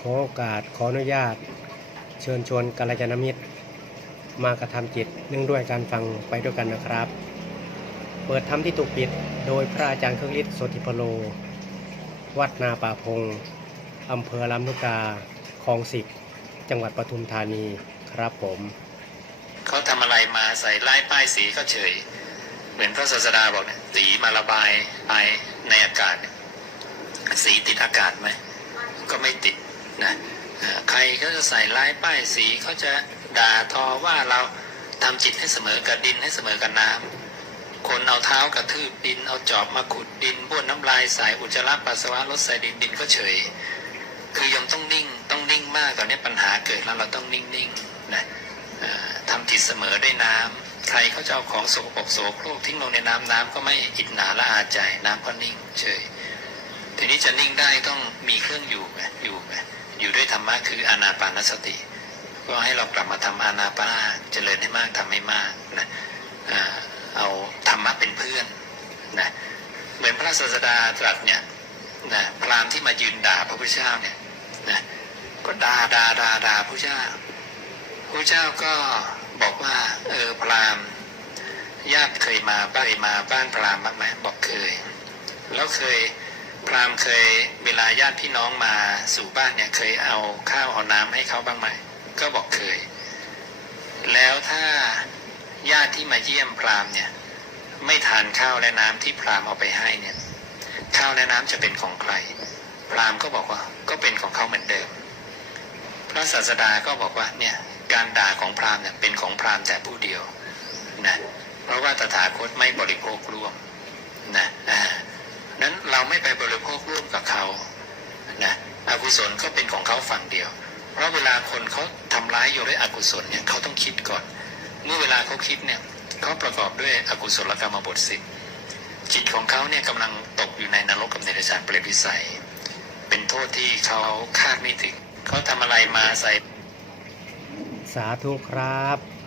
ขอโอกาสขออนุญาต เชิญชวนกัลยาณมิตร มากระทำจิตเนื่องด้วยการฟังไปด้วยกันนะครับ เปิดธรรมที่ถูกปิดโดยพระอาจารย์เครื่องฤทธิ์โสติพโล วัดนาป่าพงอำเภอลำลูกกาคลองสิบจังหวัดปทุมธานีครับผมเขาทำอะไรมาใส่ลายป้ายสีก็เฉย เหมือนพระศาสดาบอกเนี่ยสีมาระบายไปในอากาศ สีติดอากาศไหมก็ไม่ติด นะใครก็จะใส่ลายป้ายสีเขาจะด่าทอว่าเราทำจิตให้เสมอกับดินให้เสมอกับน้ำคนเอาเท้ากระทืบดิน เอาจอบมาขุดดินบ้วนน้ำลายใส่อุจจาระปัสสาวะลดใส่ดินดินก็เฉย คือยมต้องนิ่งต้องนิ่งมากตอนนี้ปัญหาเกิดแล้วเราต้องนิ่งๆนะเอ่อทำจิตเสมอด้วยน้ำใครเขาจะเอาของสกปรกโสโครกทิ้งลงในน้ำน้ำก็ไม่อิจฉาละอาใจน้ำก็นิ่งเฉยทีนี้จะนิ่งได้ต้องมีเครื่องอยู่ไงอยู่ไง อยู่ด้วยธรรมะคืออานาปานสติ ก็ให้เรากลับมาทำอานาปาเจริญให้มากทำให้มากนะเอาธรรมะเป็นเพื่อนนะเหมือนพระศาสดาตรัสเนี่ยนะพรามที่มายืนด่าพระพุทธเจ้าเนี่ยนะก็ด่าด่าด่าด่าพระเจ้าพระเจ้าก็บอกว่าเออพรามญาติเคยมาบ้านมาบ้านพรามบ้างไหมบอกเคย แล้วเคย พราหมณ์เคยเวลาญาติพี่น้องมาสู่บ้านเนี่ยเคยเอาข้าวเอาน้ำให้เขาบ้างไหมก็บอกเคย แล้วถ้าญาติที่มาเยี่ยมพราหมณ์เนี่ยไม่ทานข้าวและน้ำที่พราหมณ์เอาไปให้เนี่ยข้าวและน้ำจะเป็นของใคร พราหมณ์ก็บอกว่าก็เป็นของเขาเหมือนเดิม พระศาสดาก็บอกว่าเนี่ยการด่าของพราหมณ์เนี่ยเป็นของพราหมณ์แต่ผู้เดียวนะเพราะว่าตถาคตไม่บริโภคร่วม เราไม่ไปบริโภคร่วมกับเขานะอกุศลก็เป็นของเขาฝั่งเดียว เพราะเวลาคนเขาทำร้ายโยด้วยอกุศลเนี่ยเขาต้องคิดก่อน เมื่อเวลาเขาคิดเนี่ยเขาประกอบด้วยอกุศลกรรมบทสิบจิตของเขาเนี่ยกำลังตกอยู่ในนรกกับในสารเปรตวิสัย เป็นโทษที่เขาคาดไม่ถึง เขาทำอะไรมาใส่ สาธุครับ